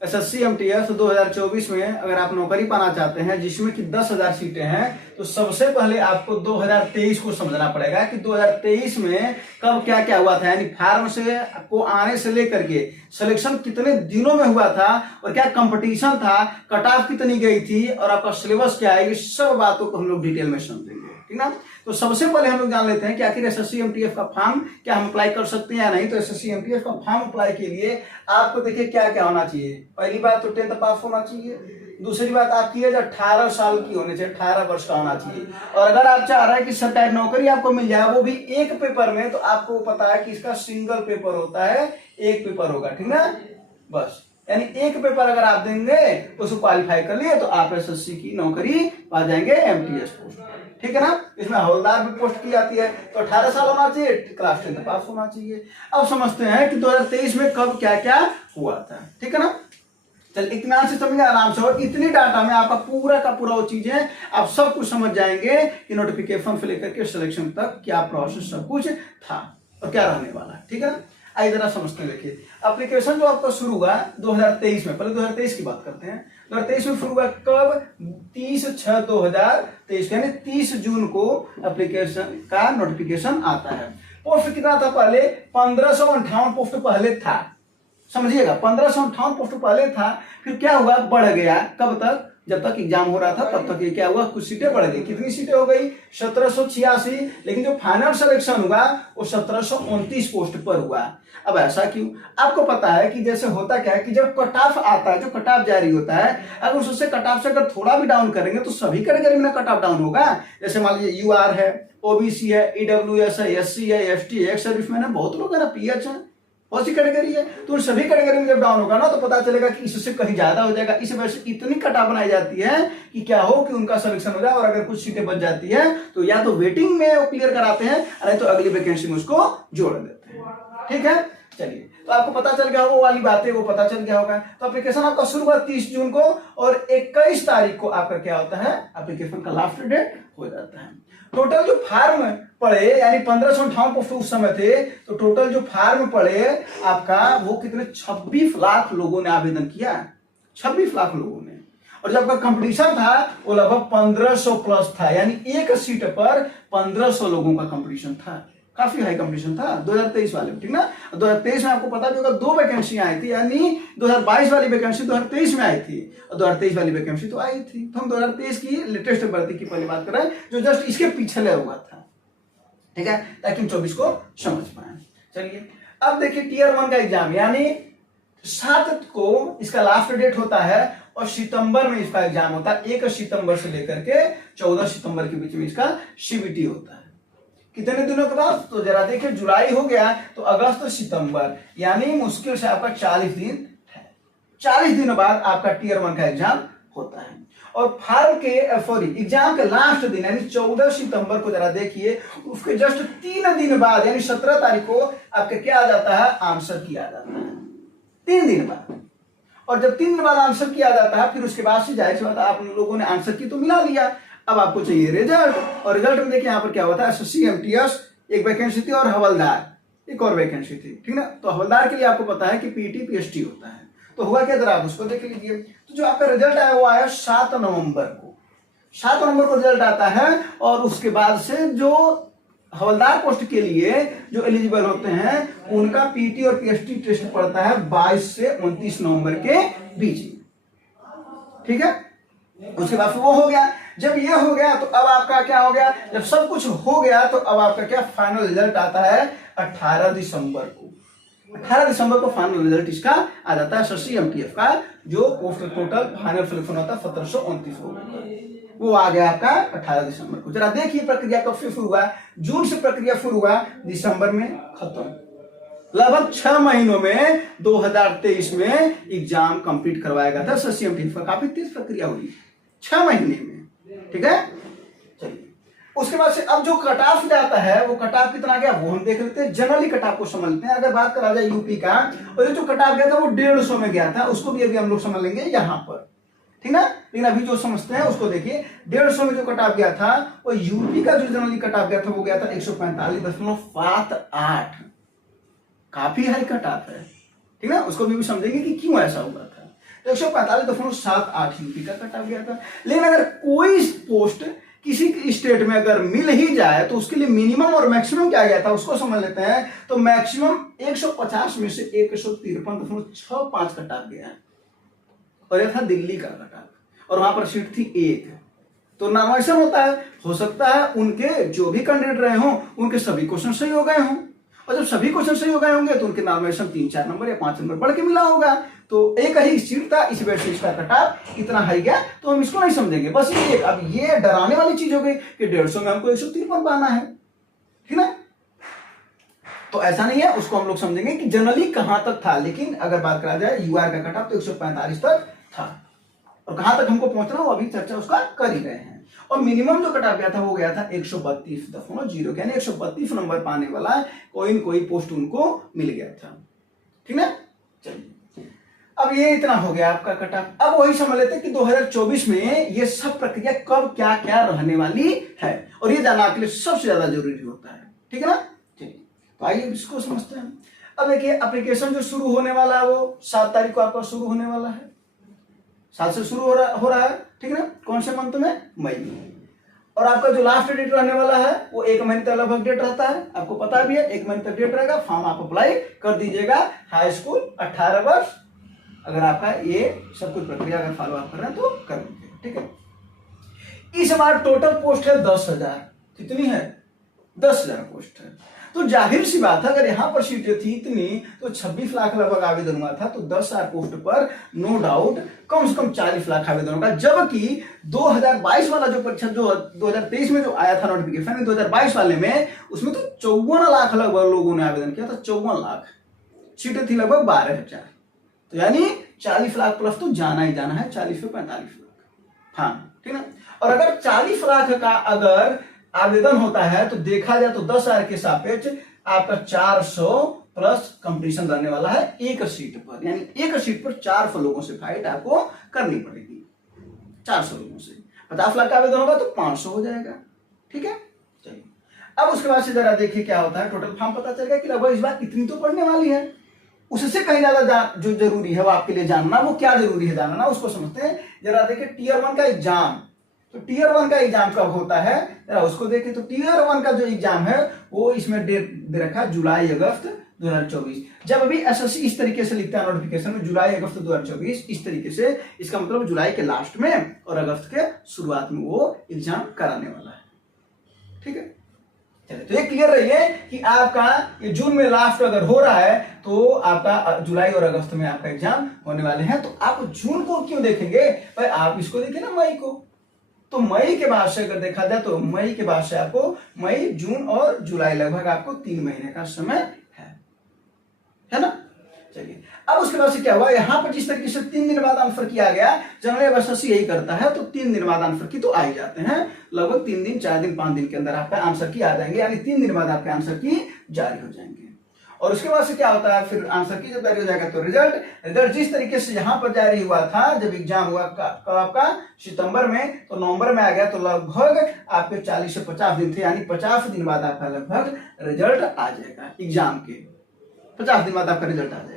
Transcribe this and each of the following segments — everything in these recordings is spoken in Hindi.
एसएससी एमटीएस 2024 में अगर आप नौकरी पाना चाहते हैं जिसमें कि 10,000 सीटें हैं, तो सबसे पहले आपको 2023 को समझना पड़ेगा कि 2023 में कब क्या क्या हुआ था, यानी फार्म से को आने से लेकर के सिलेक्शन कितने दिनों में हुआ था और क्या कंपटीशन था, कट ऑफ कितनी गई थी और आपका सिलेबस क्या है, ये सब बातों को हम लोग डिटेल में समझेंगे। ठीक ना। तो सबसे पहले हम लोग जान लेते हैं कि आखिर एसएससी एमटीएस का फॉर्म क्या हम अप्लाई कर सकते हैं या नहीं। तो एसएससी एमटीएस का फॉर्म अप्लाई के लिए आपको देखिए क्या क्या होना चाहिए। पहली बात तो 10th पास होना चाहिए। दूसरी बात आपकी एज 18 साल की होनी चाहिए, 18 वर्ष का होना चाहिए। और अगर आप चाह रहे हैं कि सरकारी नौकरी आपको मिल जाए वो भी एक पेपर में, तो आपको पता है कि इसका सिंगल पेपर होता है, एक पेपर होगा। ठीक ना। बस यानी एक पेपर अगर आप देंगे उसको क्वालिफाई कर लिए तो आप एसएससी की नौकरी पा जाएंगे एमटीएस पोस्ट। ठीक है ना। इसमें हवलदार भी पोस्ट की जाती है। तो 18 साल होना चाहिए, क्लास 10 पास होना चाहिए। अब समझते हैं कि 2023 में कब क्या क्या हुआ था। ठीक है ना। चल इत्मीनान से समझिए आराम से, और इतनी डाटा में आपका पूरा का पूरा वो चीजें आप सब कुछ समझ जाएंगे कि नोटिफिकेशन से लेकर के सिलेक्शन तक क्या प्रोसेस सब कुछ था और क्या रहने वाला है। ठीक है ना। आइए जरा समझते हैं। देखिए एप्लीकेशन जो आपका शुरू हुआ 2023 में, पहले 2023 की बात करते हैं। 2023 में शुरू हुआ कब? 30/6/2023 यानी 30 जून को एप्लीकेशन का नोटिफिकेशन आता है। पोस्ट कितना था पहले? 1558 पोस्ट पहले था। समझिएगा 1558 पोस्ट पहले था। फिर क्या हुआ? बढ़ गया। कब तक? जब तक एग्जाम हो रहा था तब तक ये क्या हुआ? कुछ सीटें बढ़ गई। कितनी सीटें हो गई? 1786। लेकिन जो फाइनल सिलेक्शन हुआ वो 1729 पोस्ट पर हुआ। अब ऐसा क्यों? आपको पता है कि जैसे होता क्या है कि जब कट ऑफ आता है, जो कट ऑफ जारी होता है, अगर उससे कट ऑफ से अगर थोड़ा भी डाउन करेंगे तो सभी कैटेगरी में कट ऑफ डाउन होगा। जैसे मान लीजिए यूआर है, ओबीसी है, ईडब्ल्यूएस है, एससी है, एसटी है, एक्स सर्विसमैन है, बहुत लोग है ना, पीएच है, बहुत सी कैटेगरी है। तो उन सभी कैटेगरी में जब डाउन होगा ना तो पता चलेगा कि इससे कहीं ज्यादा हो जाएगा। इस वजह से इतनी कटाव बनाई जाती है कि क्या हो कि उनका सिलेक्शन हो जाए, और अगर कुछ सीटें बच जाती है तो या तो वेटिंग में वो क्लियर कराते हैं, नहीं तो अगली वैकेंसी में उसको जोड़ देते हैं। ठीक है। चलिए तो आपको पता चल गया वो वाली बातें, वो पता चल गया होगा। तो एप्लीकेशन आपका शुरू हुआ 30 जून को और 21 तारीख को आपका क्या होता है? एप्लीकेशन का लास्ट डेट हो जाता है। टोटल जो फार्म पड़े, यानी 1558 पोस्ट उस समय थे, तो टोटल जो फार्म पड़े आपका वो कितने? 26 लाख लोगों ने आवेदन किया। 26 लाख लोगों ने। और जब आपका कंपटीशन था वो लगभग 1500 प्लस था, यानी एक सीट पर 1500 लोगों का कंपटीशन था। काफी हाई कंपटीशन था 2023 वाले में। ठीक ना। 2023 में आपको पता भी होगा 2 वैकेंसी आई थी, यानी 2022 वाली वैकेंसी 2023 में आई थी और 2023 वाली वैकेंसी तो आई थी। तो हम 2023 की लेटेस्ट भर्ती की पहली बात कर रहे हैं जो जस्ट इसके पीछे लगा हुआ था। ठीक है, ताकि हम 24 को समझ पाए। चलिए अब देखिए टीयर 1 का एग्जाम, यानी 7 को इसका लास्ट डेट होता है और सितंबर में इसका एग्जाम होता है। 1 सितंबर से लेकर के 14 सितंबर के बीच में इसका सीबीटी होता है। कितने दिनों के बाद? तो जरा देखिए जुलाई हो गया तो अगस्त सितंबर, यानी मुश्किल से आपका 40 दिन है। 40 दिनों बाद आपका टीयर 1 का एग्जाम होता है। और फार्म के एग्जाम के लास्ट दिन यानी 14 सितंबर को जरा देखिए, उसके जस्ट 3 दिन बाद यानी 17 तारीख को आपके क्या आ जाता है? आंसर किया जाता है। 3 दिन बाद। और जब 3 दिन बाद आंसर किया जाता है फिर उसके बाद से जाहिर सी बात आप लोगों ने आंसर की तो मिला लिया। अब आपको चाहिए रिजल्ट, और रिजल्ट में देखिए यहाँ पर क्या होता है? एसएससी एमटीएस एक वैकेंसी थी और हवलदार एक और वैकेंसी थी। ठीक ना। तो हवलदार के लिए आपको पता है कि पीटी पीएचटी होता है। तो हुआ क्या जरा आप उसको देख लीजिए। तो जो आपका रिजल्ट आया वो आया 7 नवंबर को। 7 नवंबर को रिजल्ट आता है और उसके बाद से जो हवलदार पोस्ट के लिए जो एलिजिबल होते हैं उनका पीटी और पीएचटी टेस्ट पड़ता है 22 से 29 नवंबर के बीच में। ठीक है। उसके बाद वो हो गया। जब ये हो गया तो अब आपका क्या हो गया? जब सब कुछ हो गया तो अब आपका क्या फाइनल रिजल्ट आता है 18 दिसंबर को। 18 दिसंबर को फाइनल रिजल्ट इसका आ जाता है एसएससी एमटीएफ का, जो पोस्ट टोटल फाइनल सिलेक्शन होता है 1729 को। वो आ गया आपका 18 दिसंबर को। जरा देखिए प्रक्रिया कब से शुरू हुआ? जून से प्रक्रिया शुरू हुआ, दिसंबर में खत्म। लगभग 6 महीनों में 2023 में एग्जाम कंप्लीट करवाया गया था एसएससी एमटीएफ का। काफी तेज प्रक्रिया हुई 6 महीने में। ठीक है। चलिए उसके बाद से अब जो कट ऑफ जाता है वो कट ऑफ कितना गया वो हम देख लेते हैं। जनरली कट ऑफ को समझ लेते हैं। अगर बात करा जाए यूपी का, और जो कट ऑफ गया था वो 150 में गया था, उसको भी अभी हम लोग समझ लेंगे यहाँ पर। ठीक ना। लेकिन अभी जो समझते हैं उसको देखिए। 150 में जो कट ऑफ गया था वो यूपी का जो जनरली कट ऑफ गया था वो गया था 145.78। काफी हाई कट ऑफ है। ठीक ना। उसको भी समझेंगे कि क्यों ऐसा हुआ था। तो 145.78 यूपी का कट ऑफ गया था। लेकिन अगर कोई पोस्ट किसी स्टेट में अगर मिल ही जाए तो उसके लिए मिनिमम और मैक्सिमम क्या गया था उसको समझ लेते हैं। तो मैक्सिमम 150 में से 153.65 कट ऑफ गया, और यह था दिल्ली का कट ऑफ, और वहां पर सीट थी 1। तो नॉर्मलाइजेशन होता है, हो सकता है उनके जो भी कैंडिडेट रहे हों उनके सभी क्वेश्चन सही हो गए हों, और जब सभी क्वेश्चन सही हो गए होंगे तो उनके नॉर्मलाइजेशन 3-4 नंबर या 5 नंबर बढ़ के मिला होगा। तो एक ही सीट था, इस वजह से इसका कट ऑफ इतना हाई गया, तो हम इसको नहीं समझेंगे। बस ये अब ये डराने वाली चीज हो गई कि 150 में हमको 153 पाना है, ठीक है। तो ऐसा नहीं है, उसको हम लोग समझेंगे कि जनरली कहां तक था। लेकिन अगर बात करा जाए यूआर का कट ऑफ तो 145 तक था, और कहां तक हमको पहुंचना वो अभी चर्चा उसका कर ही रहे हैं। और मिनिमम जो कट ऑफ गया था वो गया था 132.0, यानी 132 नंबर पाने वाला कोई पोस्ट उनको मिल गया था, ठीक है। चलिए अब ये इतना हो गया आपका कट ऑफ। अब वही समझ लेते हैं कि 2024 में ये सब प्रक्रिया कब क्या क्या रहने वाली है, और ये जानना आपके लिए सबसे ज्यादा जरूरी होता है, ठीक है ना। चलिए तो आइए इसको समझते हैं। अब देखिए एप्लीकेशन जो शुरू होने वाला है वो 7 तारीख को आपका शुरू होने वाला है, 7 से शुरू हो रहा है, ठीक है ना। कौन से मंथ में? मई में। और आपका जो लास्ट डेट रहने वाला है वो 1 महीने तक लगभग डेट रहता है, आपको पता भी है 1 महीने तक डेट रहेगा। फॉर्म आप अप्लाई कर दीजिएगा। हाई स्कूल 18 वर्ष, अगर आपका ये सब कुछ प्रक्रिया अगर फॉलो आप कर रहे हैं तो कर लीजिए, ठीक है। इस बार टोटल पोस्ट है 10,000। कितनी है? 10,000 पोस्ट है। तो जाहिर सी बात है, अगर यहां पर सीटें थी इतनी तो 26 लाख लगभग आवेदन हुआ था, तो 10,000 पोस्ट पर नो डाउट कम से कम 40 लाख आवेदन होगा। जबकि 2022 वाला जो परीक्षा जो 2023 में जो आया था नोटिफिकेशन, 2022 वाले में उसमें तो 54 लाख लगभग लोगों ने आवेदन किया था। 54 लाख सीटें थी लगभग 12,000, तो यानी 40 लाख प्लस तो जाना ही जाना है, 40 से 45 लाख, हाँ ठीक है। और अगर 40 लाख का अगर आवेदन होता है तो देखा जाए तो 10,000 के सापेक्ष आपका 400 प्लस कंपटीशन रहने वाला है एक सीट पर, यानी एक सीट पर 400 लोगों से फाइट आपको करनी पड़ेगी। 400 लोगों से 50 लाख का आवेदन होगा तो 500 हो जाएगा, ठीक है। चलिए अब उसके बाद से जरा देखिए क्या होता है। टोटल फॉर्म पता चल गया कि लगभग इस बार कितनी तो पढ़ने वाली है। उससे कहीं ज्यादा जो जरूरी है वो आपके लिए जानना, वो क्या जरूरी है जानना, उसको समझते हैं। जरा देखिए टीयर 1 का एग्जाम, तो टीयर 1 का एग्जाम कब होता है जरा उसको देखिए। तो टीयर 1 का जो एग्जाम है वो इसमें डेट दे रखा है जुलाई अगस्त 2024। जब अभी एसएससी इस तरीके से लिखता है नोटिफिकेशन में जुलाई अगस्त 2024 इस तरीके से, इसका मतलब जुलाई के लास्ट में और अगस्त के शुरुआत में वो एग्जाम कराने वाला है, ठीक है। चलिए तो ये क्लियर रहिए कि आपका ये जून में लास्ट अगर हो रहा है तो आपका जुलाई और अगस्त में आपका एग्जाम होने वाले हैं। तो आप जून को क्यों देखेंगे भाई, आप इसको देखिए ना मई को। तो मई के बाद से अगर देखा जाए तो मई के बाद से आपको मई जून और जुलाई लगभग आपको 3 महीने का समय है ना। चलिए अब उसके बाद से क्या हुआ, यहां पर जिस तरीके से 3 दिन बाद आंसर किया गया, जनरली एसएससी यही करता है। तो 3 दिन बाद आंसर की तो आ ही जाते हैं, लगभग 3 दिन 4 दिन 5 दिन के अंदर आपका आंसर की आ जाएंगे, यानी 3 दिन बाद आपके आंसर की जारी हो जाएंगे। और उसके बाद से क्या होता है, फिर आंसर की जब जारी हो जाएगा तो रिजल्ट जिस तरीके से यहां पर जारी हुआ था, जब एग्जाम हुआ कब आपका सितंबर में, तो नवंबर में आ गया, तो लगभग आपके 40 से 50 दिन थे, यानी 50 दिन बाद आपका लगभग रिजल्ट आ जाएगा। एग्जाम के 50 दिन बाद आपका रिजल्ट आ जाएगा।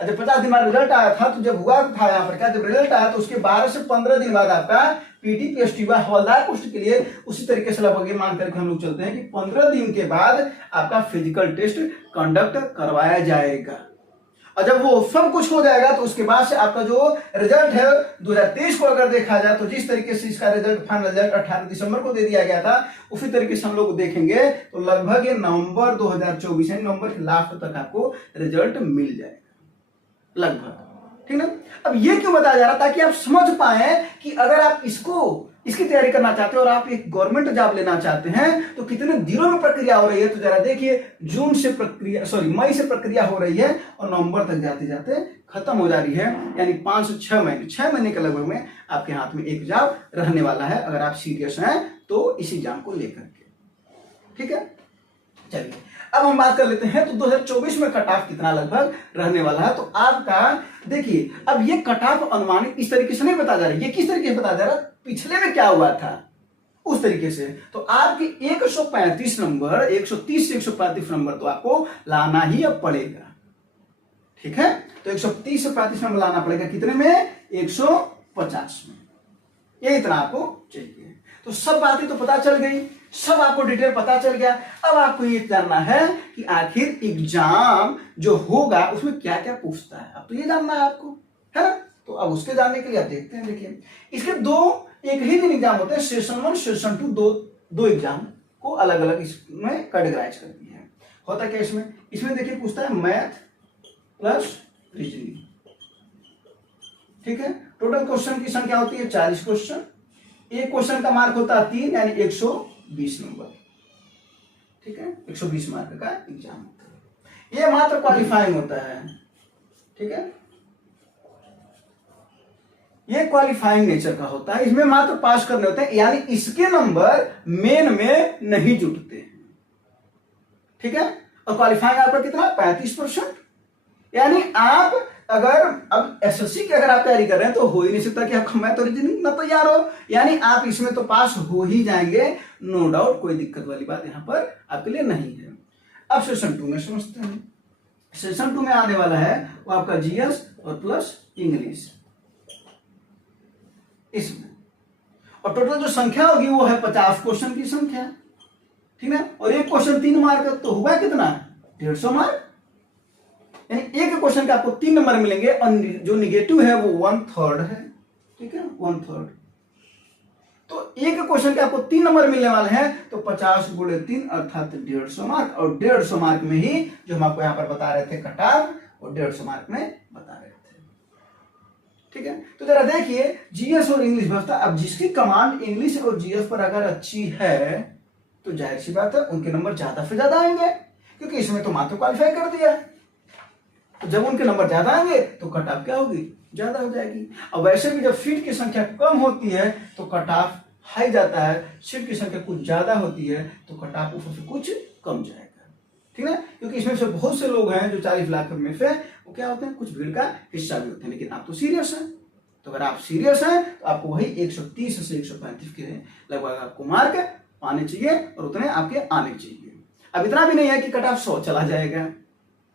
अच्छा 50 दिन बाद रिजल्ट आया था, तो जब हुआ था यहाँ पर क्या, जब रिजल्ट आया तो उसके 12 से 15 दिन बाद आपका पीटी पीएसटी व हवलदार पोस्ट के लिए उसी तरीके से लगभग मान करके हम लोग चलते हैं कि 15 दिन के बाद आपका फिजिकल टेस्ट कंडक्ट करवाया जाएगा। और जब वो सब कुछ हो जाएगा तो उसके बाद से आपका जो रिजल्ट है 2023 को अगर देखा जाए तो जिस तरीके से इसका रिजल्ट फाइनल रिजल्ट 18 दिसंबर को दे दिया गया था, उसी तरीके से हम लोग देखेंगे तो लगभग ये नवंबर 2024 यानी नवंबर के लास्ट तक आपको रिजल्ट मिल जाएगा लगभग, ठीक ना। अब ये क्यों बताया जा रहा, ताकि आप समझ पाए कि अगर आप इसकी तैयारी करना चाहते हैं और आप एक गवर्नमेंट जॉब लेना चाहते हैं तो कितने दिनों में प्रक्रिया हो रही है। तो जरा देखिए मई से प्रक्रिया हो रही है और नवंबर तक जाते जाते खत्म हो जा रही है, यानी 5 से 6 महीने के लगभग में आपके हाथ में एक जॉब रहने वाला है, अगर आप सीरियस हैं तो इस एग्जाम को लेकर के, ठीक है। चलिए अब हम बात कर लेते हैं तो 2024 में कट ऑफ कितना लगभग रहने वाला है। तो आपका देखिए अब ये कट ऑफ अनुमानित इस तरीके से नहीं बता जा रहा, ये किस तरीके से बता जा रहा, पिछले में क्या हुआ था उस तरीके से। तो आपके 135 नंबर 130 से 135 नंबर तो आपको लाना ही अब पड़ेगा, ठीक है। तो 130 से 35 में मिलाना पड़ेगा कितने में, 150 में। ये इतना आपको चाहिए। तो सब बातें तो पता चल गई, सब आपको डिटेल पता चल गया। अब आपको ये जानना है कि आखिर एग्जाम जो होगा उसमें क्या क्या पूछता है, अब तो ये जानना है आपको, है ना। तो अब उसके जानने के लिए आप देखते हैं, देखिए इसके एक ही दिन एग्जाम होते हैं, सेशन 1 सेशन 2, दो एग्जाम को अलग अलग इसमें कैटेगराइज कर दिया है। होता क्या इसमें देखिए पूछता है मैथ प्लस रीजनिंग, ठीक है। टोटल क्वेश्चन की संख्या होती है 40 क्वेश्चन, एक क्वेश्चन का मार्क होता है 3 यानी 120 नंबर, ठीक है। 120 मार्क का एग्जाम होता है। ये मात्र क्वालिफाइंग होता है, ठीक है। ये क्वालिफाइंग नेचर का होता है, इसमें मात्र पास करने होते हैं, यानी इसके नंबर मेन में नहीं जुटते हैं, ठीक है। और क्वालिफाइंग आपका कितना 35%, यानी आप अगर अब एसएससी की अगर आप तैयारी कर रहे हैं तो हो ही नहीं सकता कि आपका मैथ और रीजनिंग ना तैयार हो, यानी आप इसमें तो पास हो ही जाएंगे, नो डाउट, कोई दिक्कत वाली बात यहां पर आपके लिए नहीं है। अब सेशन 2 में समझते हैं। सेशन 2 में आने वाला है वो आपका जीएस और प्लस इंग्लिश इसमें, और टोटल जो संख्या होगी वो है 50 क्वेश्चन की संख्या, ठीक है। और एक क्वेश्चन 3 मार्क, तो हुआ कितना 150 मार्क, यानी एक क्वेश्चन के आपको 3 नंबर मिलेंगे, और जो निगेटिव है वो 1/3 है, ठीक है, 1/3। तो एक क्वेश्चन के आपको 3 नंबर मिलने वाले हैं, तो 50 गुणे 3 अर्थात 150 मार्क, और 150 मार्क में ही जो हम आपको यहाँ पर बता रहे थे कट ऑफ, और 150 मार्क में बता रहे थे, ठीक है। तो जरा देखिए जीएस और इंग्लिश व्यवस्था, अब जिसकी कमांड इंग्लिश और जीएस पर अगर अच्छी है तो जाहिर सी बात है उनके नंबर ज्यादा से ज्यादा आएंगे, क्योंकि इसमें तो मात्र क्वालिफाई कर दिया है। तो जब उनके नंबर ज्यादा आएंगे तो कट ऑफ क्या होगी, ज्यादा हो जाएगी। और वैसे भी जब सीट की संख्या कम होती है तो कट ऑफ हाई जाता है, सीट की संख्या कुछ ज्यादा होती है तो कट ऑफ ऊपर से कुछ कम जाएगा, ठीक है। क्योंकि इसमें से बहुत से लोग हैं जो 40 लाख में से वो क्या होते हैं, कुछ भीड़ का हिस्सा भी होते हैं, लेकिन आप तो सीरियस हैं। तो अगर आप सीरियस हैं तो आपको वही 130 से 135 के लगभग आपको मार्क पाने चाहिए, और उतने आपके आने चाहिए। अब इतना भी नहीं है कि कट ऑफ 100 चला जाएगा,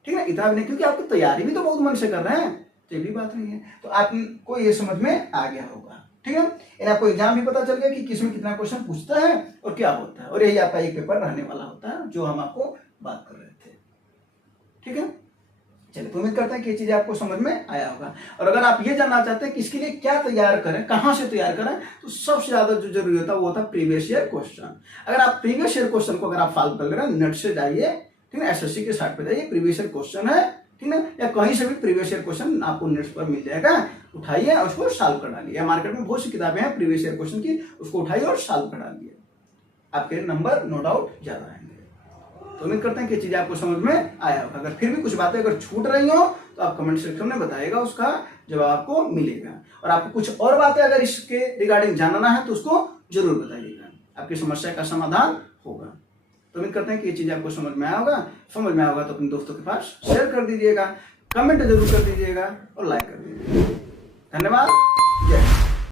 ठीक है, इतना भी नहीं, क्योंकि आपकी तैयारी भी तो बहुत मन से कर रहे हैं, तो ये भी बात नहीं है। तो आपको ये समझ में आ गया होगा, ठीक है। यानी आपको एग्जाम भी पता चल गया कि किसमें कितना क्वेश्चन पूछता है और क्या होता है, और यही आपका एक पेपर रहने वाला होता है जो हम आपको बात कर रहे थे, ठीक है। चलिए, तो उम्मीद करते हैं कि ये चीज आपको समझ में आया होगा। और अगर आप ये जानना चाहते हैं कि इसके लिए क्या तैयार करें, कहां से तैयार करें, तो सबसे ज्यादा जो जरूरी होता है वो होता है प्रीवियस ईयर क्वेश्चन। अगर आप प्रीवियस ईयर क्वेश्चन को अगर आप सॉल्व कर ले रहे हैं, नेट से जाइए, ठीक है, एसएससी के साइट पे जाइए, प्रीवियस ईयर क्वेश्चन है, ठीक है, या कहीं से भी प्रीवियस ईयर क्वेश्चन आपको नेट पर मिल जाएगा, उठाइए और उसको सॉल्व कर डालिए। मार्केट में बहुत सी किताबें हैं प्रीवियस ईयर क्वेश्चन की, उसको उठाइए और सॉल्व कर डालिए, आपके नंबर नो डाउट ज्यादा आएंगे। तो उम्मीद करते हैं कि चीज आपको समझ में आया होगा। अगर फिर भी कुछ बातें अगर छूट रही हो तो आप कमेंट सेक्शन में बताइएगा, उसका जवाब आपको मिलेगा। और आपको कुछ और बातें अगर इसके रिगार्डिंग जानना है तो उसको जरूर बताइएगा, आपकी समस्या का समाधान होगा। तो उम्मीद करते हैं कि ये चीज आपको समझ में आया होगा। समझ में आया होगा तो अपने दोस्तों के पास शेयर कर दीजिएगा, कमेंट जरूर कर दीजिएगा और लाइक कर दीजिएगा। धन्यवाद।